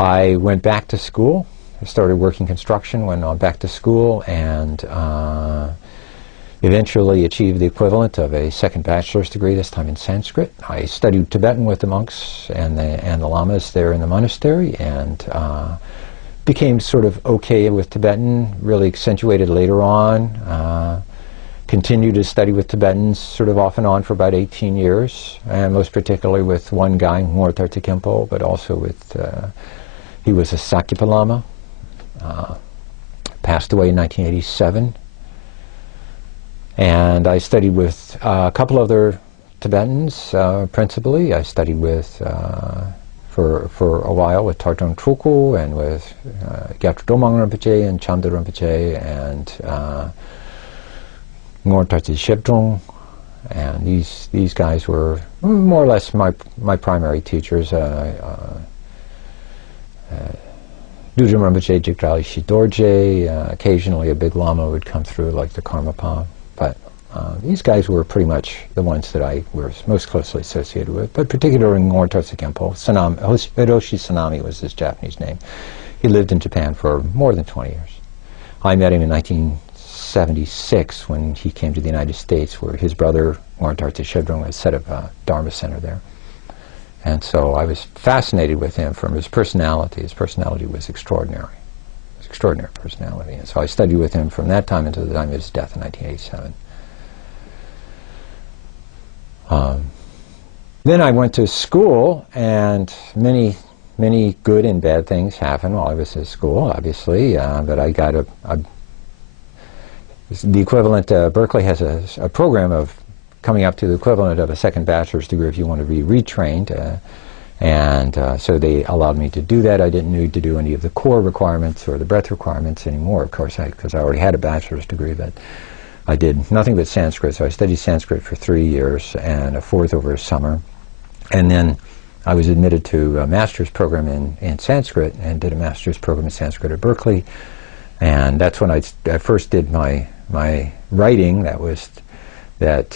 I went back to school. I started working construction, went on back to school, and eventually achieved the equivalent of a second bachelor's degree, this time in Sanskrit. I studied Tibetan with the monks and the lamas there in the monastery, and became sort of okay with Tibetan, really accentuated later on. Continued to study with Tibetans sort of off and on for about 18 years, and most particularly with one guy, Ngor Khenpo, but also with, he was a Sakyapa Lama, passed away in 1987. And I studied with a couple other Tibetans, principally. I studied with, for a while, with Tarton Truku and with Gyatro Domang Rinpoche and Chamda Rinpoche and Ngor Tartsi Shebdrung. And these guys were more or less my primary teachers. Dudjom Rinpoche, Jigdali Shidorje, occasionally a big lama would come through like the Karmapa. But these guys were pretty much the ones that I was most closely associated with, but particularly Ngor Tartsi Khenpo. Hiroshi Sanami was his Japanese name. He lived in Japan for more than 20 years. I met him in 1976 when he came to the United States, where his brother, Ngor Tartsi Shebdrung, had set up a Dharma center there. And so I was fascinated with him from his personality. His personality was extraordinary. Extraordinary personality. And so I studied with him from that time until the time of his death in 1987. Then I went to school, and many good and bad things happened while I was at school, obviously. But I got the equivalent, Berkeley has a program of coming up to the equivalent of a second bachelor's degree if you want to be retrained. So they allowed me to do that. I didn't need to do any of the core requirements or the breadth requirements anymore, of course, because I already had a bachelor's degree, but I did nothing but Sanskrit. So I studied Sanskrit for 3 years and a fourth over a summer. And then I was admitted to a master's program in Sanskrit and did a master's program in Sanskrit at Berkeley. And that's when I first did my writing. That was that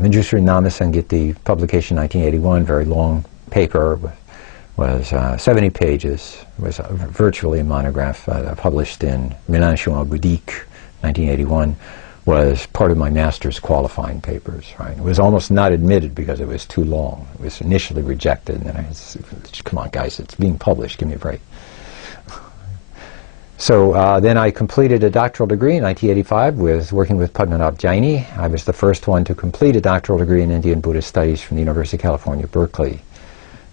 Manjusri Namasangiti publication, 1981, very long paper, was 70 pages, was virtually a monograph published in Mélanchon Bouddhique, 1981, was part of my master's qualifying papers. Right? It was almost not admitted because it was too long. It was initially rejected, and then I said, come on guys, it's being published, give me a break. So then I completed a doctoral degree in 1985 with working with Padmanabh Jaini. I was the first one to complete a doctoral degree in Indian Buddhist Studies from the University of California Berkeley.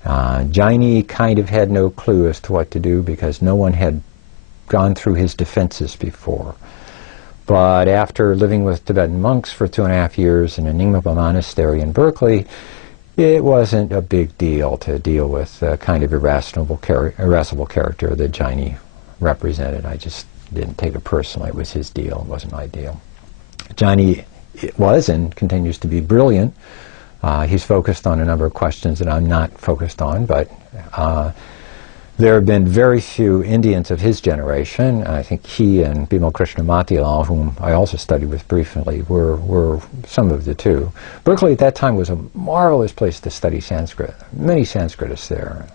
Jaini kind of had no clue as to what to do because no one had gone through his defenses before. But after living with Tibetan monks for 2.5 years in a Nyingma monastery in Berkeley, it wasn't a big deal to deal with the kind of irascible character that Jaini represented. I just didn't take it personally. It was his deal. It wasn't my deal. Jaini was and continues to be brilliant. He's focused on a number of questions that I'm not focused on, but there have been very few Indians of his generation. I think he and Bimal Krishna Matilal, whom I also studied with briefly, were some of the two. Berkeley at that time was a marvelous place to study Sanskrit. Many Sanskritists there.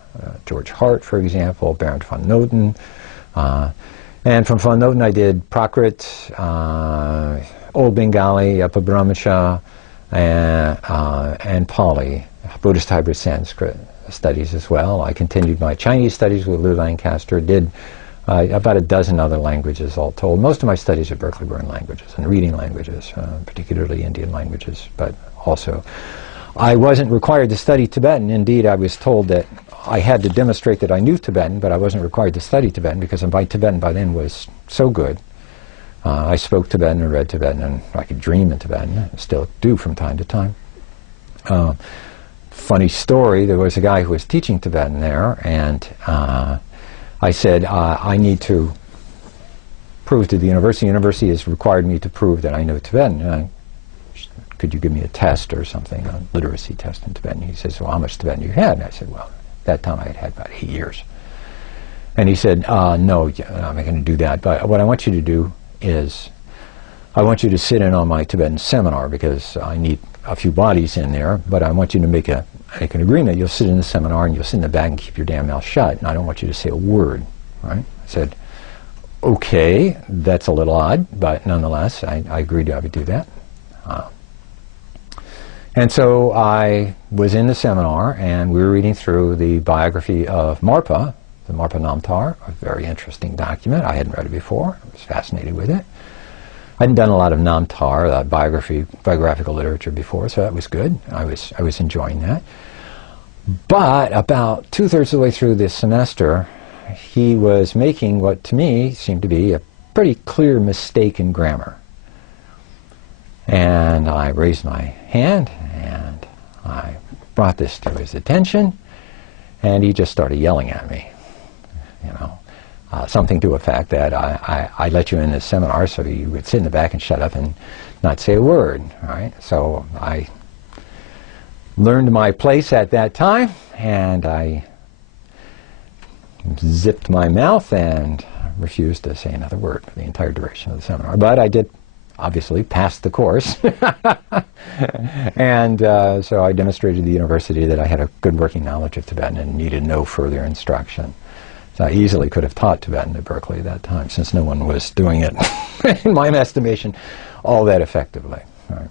George Hart, for example, Bernd von Noten. And from von Noten I did Prakrit, Old Bengali, Apabrahmasha, and Pali, Buddhist hybrid Sanskrit studies as well. I continued my Chinese studies with Lou Lancaster, did about a dozen other languages all told. Most of my studies at Berkeley were in languages, and reading languages, particularly Indian languages, but also I wasn't required to study Tibetan. Indeed, I was told that I had to demonstrate that I knew Tibetan, but I wasn't required to study Tibetan because my Tibetan by then was so good. I spoke Tibetan and read Tibetan, and I could dream in Tibetan, and still do from time to time. Funny story, there was a guy who was teaching Tibetan there, and I said, I need to prove to the university. The university has required me to prove that I know Tibetan. Could you give me a test or something, a literacy test in Tibetan? He says, well, how much Tibetan you had? And I said, well, at that time I had had about 8 years. And he said, no, I'm not going to do that, but what I want you to do is I want you to sit in on my Tibetan seminar because I need a few bodies in there, but I want you to make an agreement. You'll sit in the seminar and you'll sit in the back and keep your damn mouth shut, and I don't want you to say a word, right? I said, okay, that's a little odd, but nonetheless, I agreed I would do that. And so I was in the seminar, and we were reading through the biography of Marpa, the Marpa Namtar, a very interesting document. I hadn't read it before. I was fascinated with it. I hadn't done a lot of Namtar, biographical literature before, so that was good. I was enjoying that. But about 2/3 of the way through this semester, he was making what to me seemed to be a pretty clear mistake in grammar. And I raised my hand and I brought this to his attention, and he just started yelling at me. You know, something to the effect that I let you in this seminar so you would sit in the back and shut up and not say a word. Right? So I learned my place at that time, and I zipped my mouth and refused to say another word for the entire duration of the seminar. But I did obviously pass the course. And so I demonstrated to the university that I had a good working knowledge of Tibetan and needed no further instruction. So I easily could have taught Tibetan at Berkeley at that time, since no one was doing it, in my estimation, all that effectively. Right.